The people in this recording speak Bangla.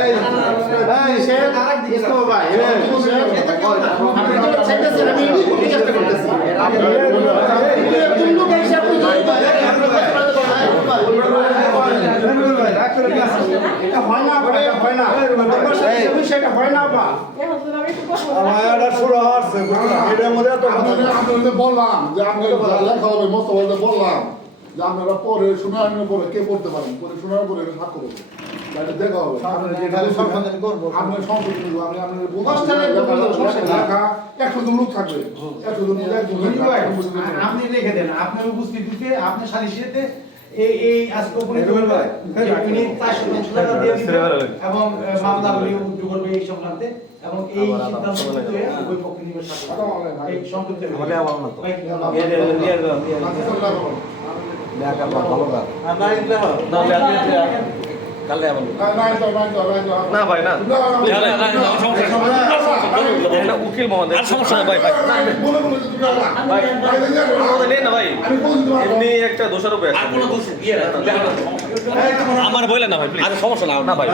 এই শেখ ইসকো ভাই আপনি তো চাইতেছেন আমি রিকোয়েস্ট করতেছি তুই লোক হিসাব করে এটা হয় না ভাই হয় না বিষয়টা হয় না বা আমার শুরু হচ্ছে এটার মধ্যে তো আমি বললাম যে আপনি লেখা হবে মোস্তফা বললাম যে আপনারা পরে শুনানোর পরে কে পড়তে পারেন পরে শোনার পরে সাক্ষ্য করবেন এটা দেখা হবে আপনার সংশোধন আমি আপনার লেখা 100 জন লোক থাকবে 100 জন আপনি লিখে দেন আপনার উপস্থিতিতে আপনার সালিশিতে এই আজকে উপনীত করবে আপনি 400 টাকা দিয়ে দিবেন এবং মামলাগুলি উদ্যোগ করবে এই সংক্রান্তে এবং এই সিদ্ধান্ত নিতে উভয় পক্ষ নিবে সাথে এই সংক্ষিপ্ত আমাকে আমার মত লেখা ভালো কাজ না ইনলে না কালে আমল না ভাই না এটা উকিল মহোদয় আর সমস্যা না ভাই ভাই নেন না ভাই এমনি একটা দোষারোপ আছে আমার বলেন না ভাই প্লিজ আর সমস্যা না ভাই